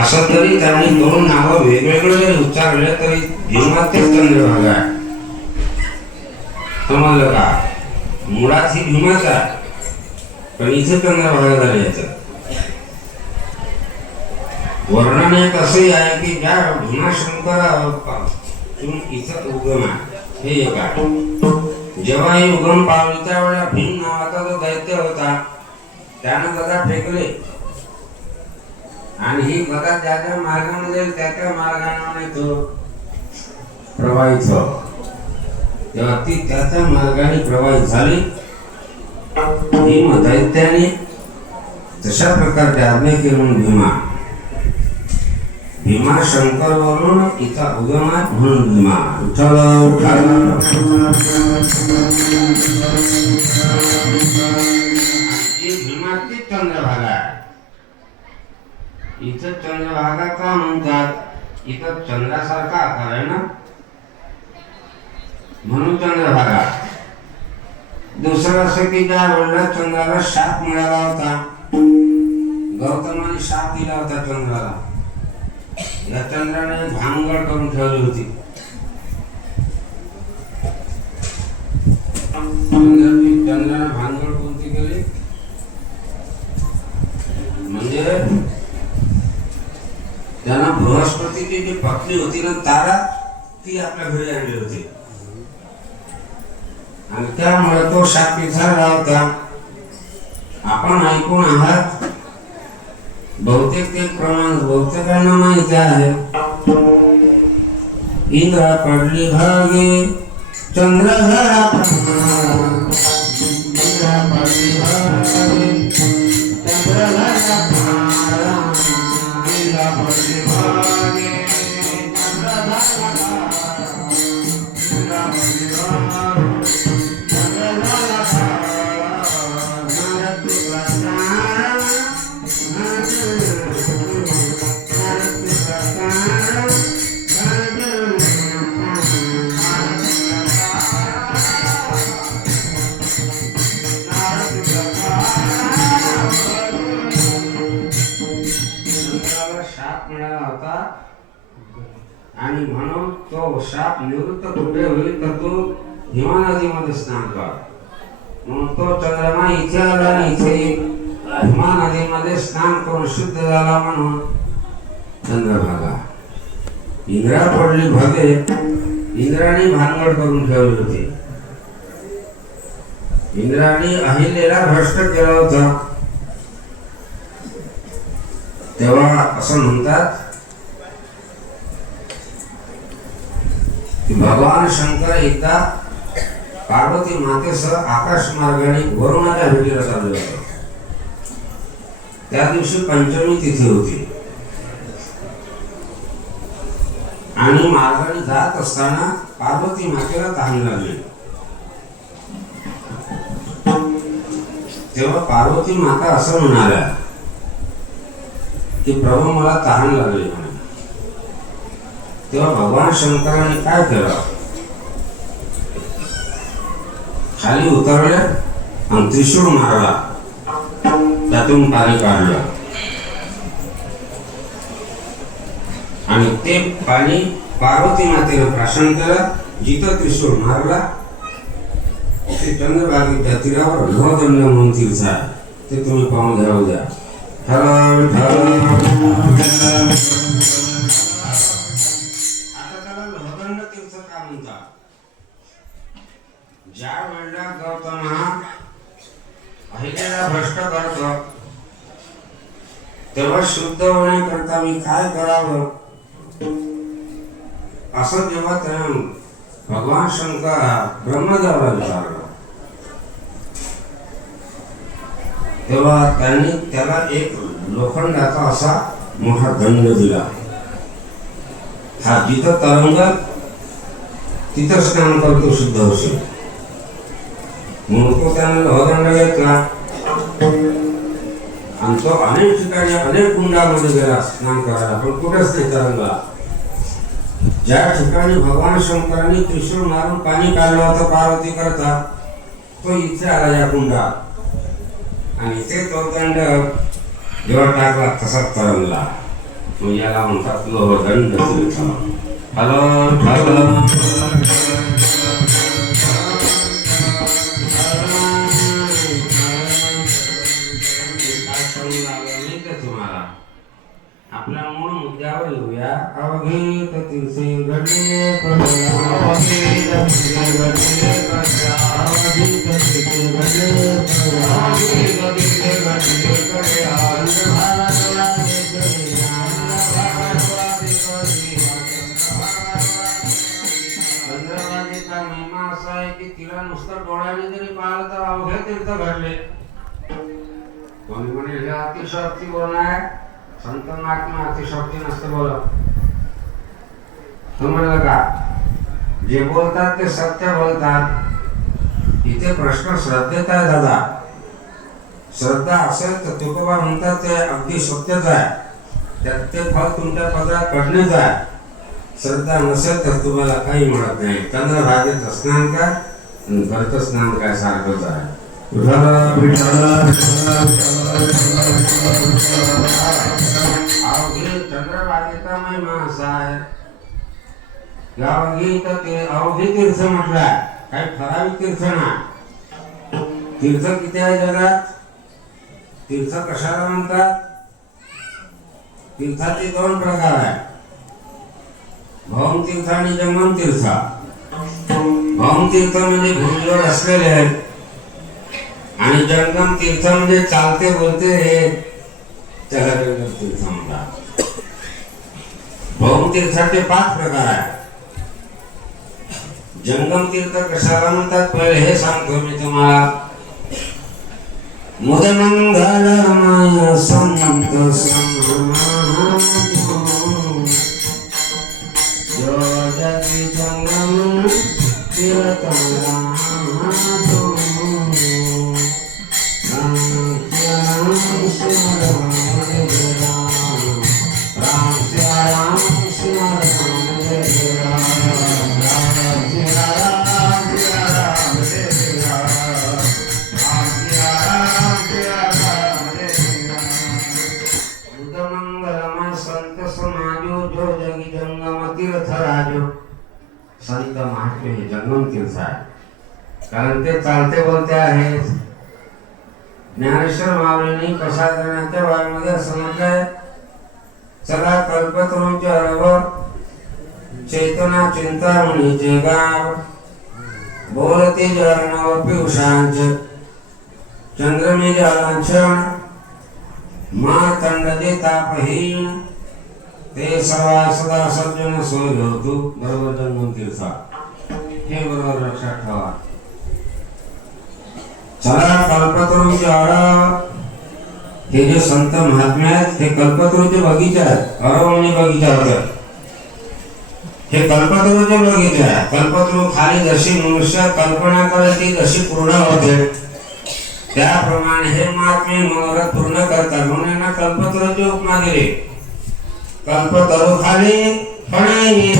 असं तरी त्यांनी दोन नावं वेगवेगळे जरी उच्चारले तरी भीमा तेच चंद्रभागा आहे. समजलं का? मुळात ही भीमाच आहे, पण इथे चंद्रभागा झाली. याचं वर्णन एक असंही आहे की ज्या भीमाशंकरापासून इथं उगम आहे, हे एक आहे. जेव्हा हे उगम पावली त्यावेळेला भीम नावाचा जो दैत्य होता त्यानं गदा फेकले आणि ही गदा ज्या ज्या मार्गाने जाईल त्या त्या मार्गाने तो प्रवाहित हो. तेव्हा ती त्या त्या मार्गाने प्रवाहित झाली. भीम दैत्याने तशा प्रकारचे आज्ञा केली. भीमा शंकर वरून इथं उगम आहे म्हणून भीमा. भीमाची चंद्रभागा आहे. इथं चंद्रभागा का म्हणतात? इथं चंद्रासारखा आकार आहे ना, म्हणून चंद्रभागा. दुसरं असं की ज्या वेळेला चंद्राला शाप मिळाला होता, गौतमाने शाप दिला होता चंद्राला, या चंद्राने भानगड करून ठेवली होती. चंद्राने भानगड कोणती केली म्हणजे त्यांना बृहस्पतीची जी पत्नी होती ना तारा, ती आपल्या घरी आणली होती आणि त्यामुळे तो शाप झाला होता. आपण ऐकून आहात, बहुतेक ते प्रमाण बहुतेकांना माहिती आहे. इंद्रा पडली भागे चंद्रधरा प्रमाण, इंद्रा पडली भागे चंद्रधरा प्रमाण, इंद्रा पडली भागे चंद्रधरा प्रमाण, इंद्रा पडली भागे आणि म्हणून तो शाप निवृत्त कुठे होईल तर तो भीमा नदीमध्ये स्नान कर. म्हणून तो चंद्रमा इथे आला, इथे भीमा नदीमध्ये स्नान करून शुद्ध झाला म्हणून चंद्रभागा. इंद्रा पडली भागे, इंद्राने भानगड करून ठेवली होती. इंद्राने अहिल्याला भ्रष्ट केला होता. तेव्हा असं म्हणतात भगवान शंकर एकदा पार्वती मातेसह आकाश मार्गाने वरुणाच्या भेटीला चालले होते. त्या दिवशी पंचमी तिथी होती आणि मार्गाने जात असताना पार्वती मातेला तहान लागली. तेव्हा पार्वती माता असं म्हणाल्या की प्रभू मला तहान लागली. तेव्हा भगवान शंकराने काय केलं, खाली उतरले आणि त्रिशूळ मारला, त्यातून पाणी काढलं आणि ते पाणी पार्वती मातेने प्राशन केलं. जिथं त्रिशूळ मारला ते चंद्रभागेच्या तीरावर लोहदंड म्हणून तीर्थ आहे, ते तुम्ही पाहून घ्यावं द्या. ज्या वेळेला गौतम अहिल्याला भ्रष्ट करतो तेव्हा शुद्ध होण्याकरता मी काय करावं असं जेव्हा त्यानं भगवान शंकर ब्रह्मदेवाला विचारलं तेव्हा त्यांनी त्याला एक लोखंडाचा असा मोठा दंड दिला. हा जिथं तरंगत तिथं स्नान करतो शुद्ध होशील म्हणून तो त्याने लोहदंड घेतला आणि तो अनेक ठिकाणी अनेक कुंडामध्ये गेला स्नान करायला, पण कुठेच नाही तरंगला. ज्या ठिकाणी भगवान शंकरांनी त्रिशूळ मारून पाणी काढलं होतं पार्वती करता तो इथे आला या कुंडात आणि इथे तो दंड जेव्हा टाकला तसाच तरंगला. मग याला म्हणतात लोहदंड तीर्थ. हलन हलन तुम्हाला आपल्या मूळ मुद्द्यावर येऊया. अवघित तीर्थे घडले चंद्रभागेचा महिमा असा आहे की तिला नुसतं डोळ्याने जरी पाहिलं तर अवघे तीर्थ घडले. कोणी म्हणे हे अतिशयोक्ती बोलणार, संत महात्मा अतिशयोक्ती नसतं बोलत. समजलं का? जे बोलतात ते सत्य बोलतात. इथे प्रश्न श्रद्धेत आहे दादा. श्रद्धा असेल तर तुकोबा म्हणतात ते अगदी सत्यच आहे, त्यात ते फळ तुमच्या पदरात पडणेच आहे. श्रद्धा नसेल तर तुम्हाला काही मिळत नाही. चंद्रभागेत स्नान काय आणि घरचं स्नान काय सारखंच आहे. चंद्रभागेचा महिमा असा आहे. अवघी तीर्थ म्हटलाय, काही ठराविक तीर्थ नाही. तीर्थ किती आहे जगात? तीर्थ कशाला म्हणतात? तीर्थाचे दोन प्रकार आहेत, भौम तीर्थ आणि जंगम तीर्थ. भौम तीर्थ म्हणजे भूमीवर असलेले आहेत आणि जंगम तीर्थ म्हणजे चालते बोलते हे त्याला जंगम तीर्थ म्हणतात. भौम तीर्थाचे 5 प्रकार आहेत. जंगम तीर्थ कशाला म्हणतात पहिले हे सांगतो मी तुम्हाला. मुदमंगलमय संत समागम जो जगी जंगम तीर्थराम संत महात्मे हे जंगम तीर्थ आहे, कारण ते चालते बोलते आहेत. ज्ञानेश्वर माऊलींनी प्रसाद करण्याच्या वारीमध्ये असं म्हटलंय, चला कल्पतरूंचे अरब चेतना चिंतामणीचे गाव बोलते जळणावर पियुषांच चंद्रमे जलांचन मातंडजे तापहीन ते सर्व सदा सज्जन सोय होतो. बरोबर जंगम तीर्थ हे बरोबर लक्षात ठेवा. चला कल्पतरूंचे अरब हे जे संत महात्मे आहेत हे कल्पतरूचे बगीचे आहेत. अरब म्हणजे बगीचा होता, हे कल्पतरूचे बगीचे आहे. कल्पतरू खाली जशी मनुष्य कल्पना करेल ती जशी पूर्ण होते त्याप्रमाणे हे महात्मे मनोरथ पूर्ण करतात. म्हणून कल्पतरूची उपमा दिली. कल्पतरू खाली फळे